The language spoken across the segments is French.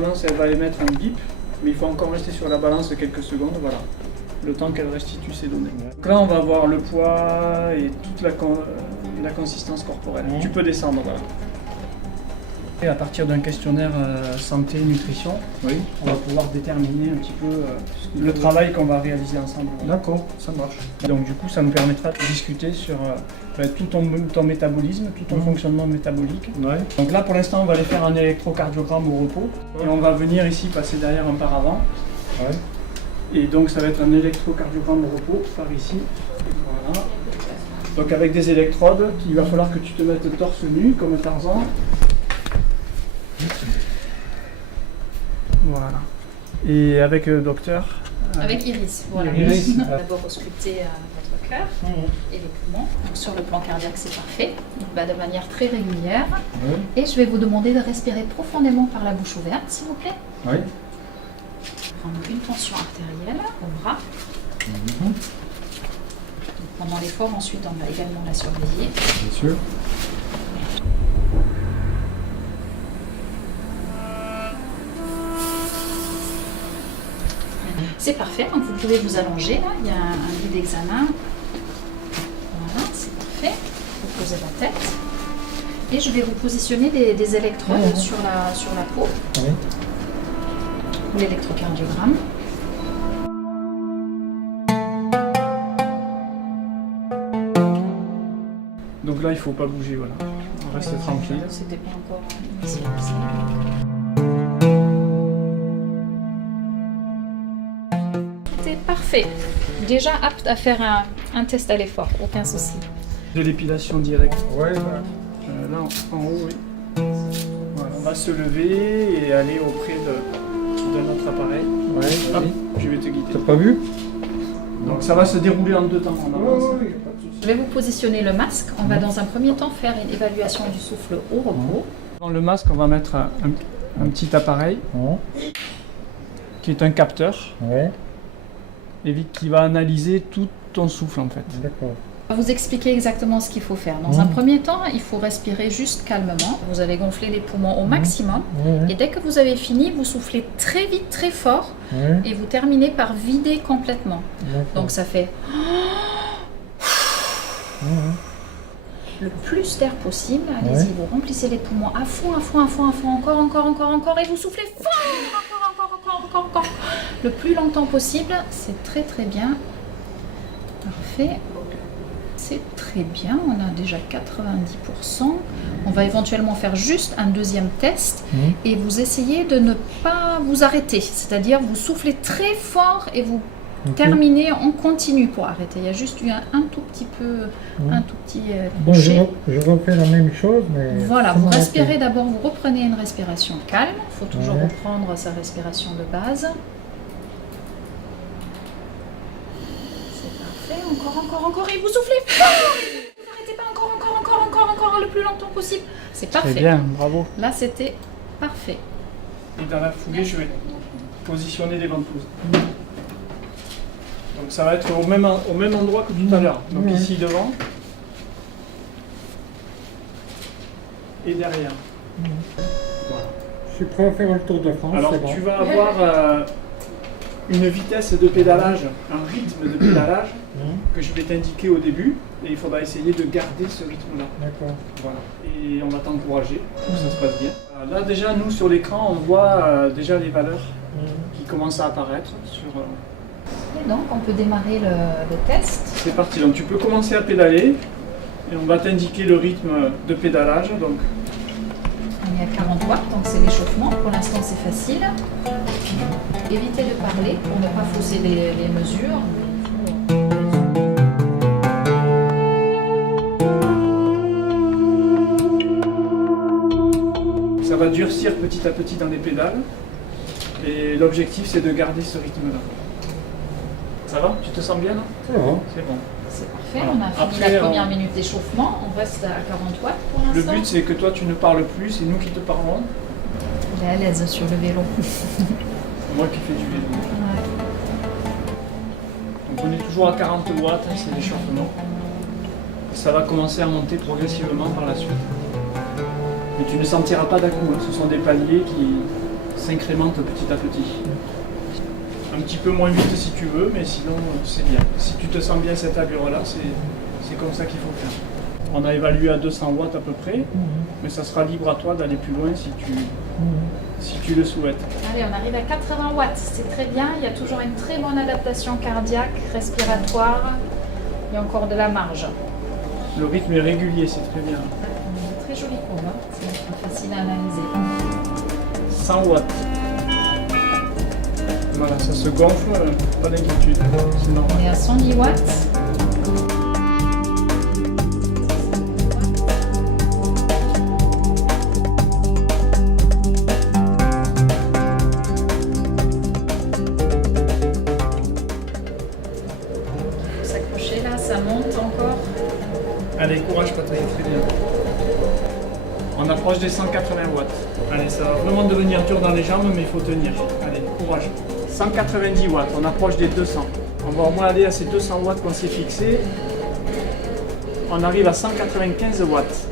balance, elle va émettre un bip, mais il faut encore rester sur la balance quelques secondes, voilà, le temps qu'elle restitue ses données. Donc là, on va voir le poids et toute la consistance corporelle. Tu peux descendre, voilà. Et à partir d'un questionnaire santé, nutrition, on va pouvoir déterminer un petit peu le travail qu'on va réaliser ensemble. D'accord, ça marche. Donc du coup, ça nous permettra de discuter sur tout ton métabolisme, tout ton fonctionnement métabolique. Ouais. Donc là, pour l'instant, on va aller faire un électrocardiogramme au repos. Et on va venir ici passer derrière un paravent. Ouais. Et donc ça va être un électrocardiogramme au repos, par ici. Voilà. Donc avec des électrodes, il va falloir que tu te mettes torse nu, comme Tarzan. Voilà. Et avec le docteur. Avec Iris, voilà. Iris. D'abord ausculter votre cœur et les poumons. Donc, sur le plan cardiaque, c'est parfait. Donc, de manière très régulière. Et je vais vous demander de respirer profondément par la bouche ouverte, s'il vous plaît. Oui. Prendre une tension artérielle au bras. Donc, pendant l'effort, ensuite, on va également la surveiller. Bien sûr. C'est parfait, donc vous pouvez vous allonger, là. Il y a un lit d'examen. Voilà, c'est parfait. Vous posez la tête. Et je vais vous positionner des électrodes sur la peau pour l'électrocardiogramme. Donc là, il ne faut pas bouger, voilà. On reste tranquille. C'était pas encore initialisé. Parfait. Déjà apte à faire un test à l'effort, aucun souci. De l'épilation directe. Ouais, voilà. Là, en haut, oui. Voilà, on va se lever et aller auprès de notre appareil. Ouais, Hop, vas-y. je vais te guider. T'as pas vu? Donc ça va se dérouler en deux temps. En avance. Oui, pas de souci. Je vais vous positionner le masque. On va dans un premier temps faire une évaluation du souffle au repos. Dans le masque, on va mettre un petit appareil qui est un capteur Ouais, et qui va analyser tout ton souffle en fait. d'accord. Je vais vous expliquer exactement ce qu'il faut faire. Dans un premier temps, il faut respirer juste calmement. Vous allez gonfler les poumons au maximum. Et dès que vous avez fini, vous soufflez très vite, très fort. Et vous terminez par vider complètement. Donc ça fait le plus d'air possible. Allez-y, vous remplissez les poumons à fond, à fond, à fond, à fond, encore, et vous soufflez fort, encore. Le plus longtemps possible, c'est très très bien. Parfait. C'est très bien, on a déjà 90%. On va éventuellement faire juste un deuxième test et vous essayez de ne pas vous arrêter. C'est-à-dire vous soufflez très fort et vous terminez en continu pour arrêter. Il y a juste eu un tout petit peu, un tout petit Bon, crochet. je refais la même chose, mais... Voilà, sans vous m'arrêter. respirez d'abord, vous reprenez une respiration calme. Il faut toujours reprendre sa respiration de base. C'est parfait, encore, et vous soufflez fort. Vous n'arrêtez pas, encore, le plus longtemps possible. C'est Très parfait. bien, bravo. Là, c'était parfait. Et dans la foulée, je vais positionner les ventouses. Donc ça va être au même endroit que tout à l'heure. Donc ici devant et derrière. Voilà. Je suis prêt à faire un tour de France, Alors c'est bon. tu vas avoir une vitesse de pédalage, un rythme de pédalage que je vais t'indiquer au début et il faudra essayer de garder ce rythme-là. D'accord. Voilà. Et on va t'encourager pour que ça se passe bien. Là déjà, nous sur l'écran, on voit déjà les valeurs qui commencent à apparaître sur... Et donc, on peut démarrer le test. C'est parti, donc tu peux commencer à pédaler et on va t'indiquer le rythme de pédalage. Donc On est à 40 watts, donc c'est l'échauffement. Pour l'instant, c'est facile. Évitez de parler pour ne pas fausser les mesures. ça va durcir petit à petit dans les pédales et l'objectif c'est de garder ce rythme-là. Ça va? Tu te sens bien là? Ça va. C'est bon. C'est parfait, Voilà. on a fini Après, la première minute d'échauffement, on reste à 40 watts pour Le l'instant. but c'est que toi tu ne parles plus, c'est nous qui te parlons. Il est à l'aise sur le vélo. C'est moi qui fais du vélo. Ouais. Donc on est toujours à 40 watts, hein, c'est l'échauffement. Ça va commencer à monter progressivement par la suite. Mais tu ne sentiras pas d'un coup, hein. Ce sont des paliers s'incrémente petit à petit. Un petit peu moins vite si tu veux, mais sinon c'est bien. Si tu te sens bien cette allure-là, c'est comme ça qu'il faut faire. On a évalué à 200 watts à peu près, mais ça sera libre à toi d'aller plus loin si tu le souhaites. Allez, on arrive à 80 watts, c'est très bien. Il y a toujours une très bonne adaptation cardiaque, respiratoire. Il y a encore de la marge. Le rythme est régulier, c'est très bien. Très jolie courbe, hein. C'est facile à analyser. 100 watts. Voilà, ça se gonfle, pas d'inquiétude, c'est normal. On est à 110 watts. S'accrocher là, ça monte encore. Allez, courage Patrick, très bien. On approche des 180 watts. Allez, ça va vraiment devenir dur dans les jambes, mais il faut tenir. Allez, courage. 190 watts, on approche des 200. On va au moins aller à ces 200 watts qu'on s'est fixés. On arrive à 195 watts.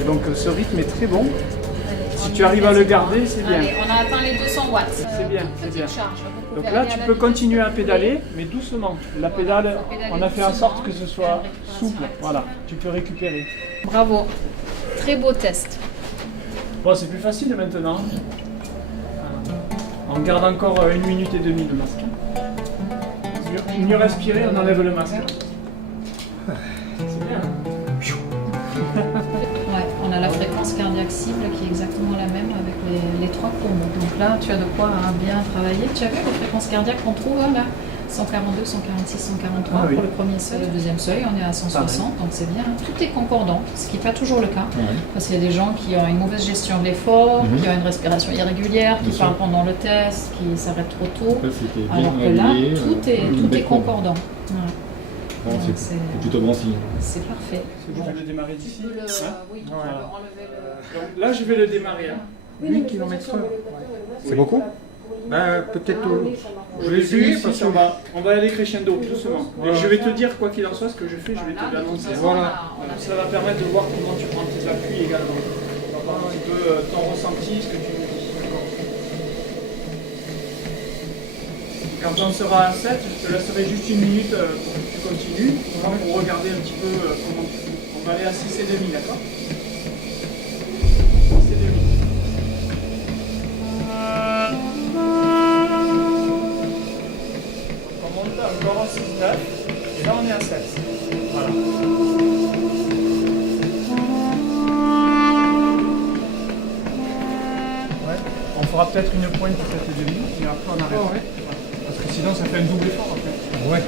Et donc ce rythme est très bon. Allez, Si on tu y arrives va à le quasiment. garder, c'est bien. Allez, on a atteint les 200 watts. C'est bien, c'est Petite bien. charge. Vous Donc pouvez là, aller tu à la peux vitesse continuer que à vous voulez. pédaler, mais doucement. La pédale, faut pédaler on a fait en doucement, sorte que ce faire soit une récupération souple. active. Voilà, tu peux récupérer. Bravo. Très beau test. Bon, c'est plus facile maintenant. On garde encore 1 minute et demie de masque. Mieux respirer, on enlève le masque. C'est bien. Ouais, on a la fréquence cardiaque cible qui est exactement la même avec les trois courbes. Donc là, tu as de quoi bien travailler. Tu as vu les fréquences cardiaques qu'on trouve là 142, 146, 143 Ah oui. pour le premier seuil. Le deuxième seuil, on est à 160, donc c'est bien. Tout est concordant, ce qui n'est pas toujours le cas. Parce qu'il y a des gens qui ont une mauvaise gestion de l'effort, qui ont une respiration irrégulière, qui Bien sûr. parlent pendant le test, qui s'arrêtent trop tôt. Après, c'était bien Alors que là, régulier, tout une est belle courbe. concordant. Ouais. Bon, Donc c'est plutôt bon signe. c'est parfait. C'est bon, je vais le démarrer Tu d'ici. peux le, Hein oui, tu Voilà. peux enlever le... Donc là, je vais le démarrer. 8 km/h. C'est beaucoup? Ben, peut-être. Je vais essayer parce qu'on va aller crescendo doucement. Et je vais te dire, quoi qu'il en soit, ce que je fais, je vais te l'annoncer. Voilà. Ça va permettre de voir comment tu prends tes appuis également. On va voir un petit peu ton ressenti, ce que tu me dis. Quand on sera à 7, je te laisserai juste 1 minute pour que tu continues, pour regarder un petit peu comment tu fais. On va aller à 6,5, d'accord? 6,5. On monte encore en 6,9 et là on est à 7. Voilà. Ouais. On fera peut-être une pointe pour 7,5 et après on arrête. Parce que sinon ça fait un double effort en fait. Ouais.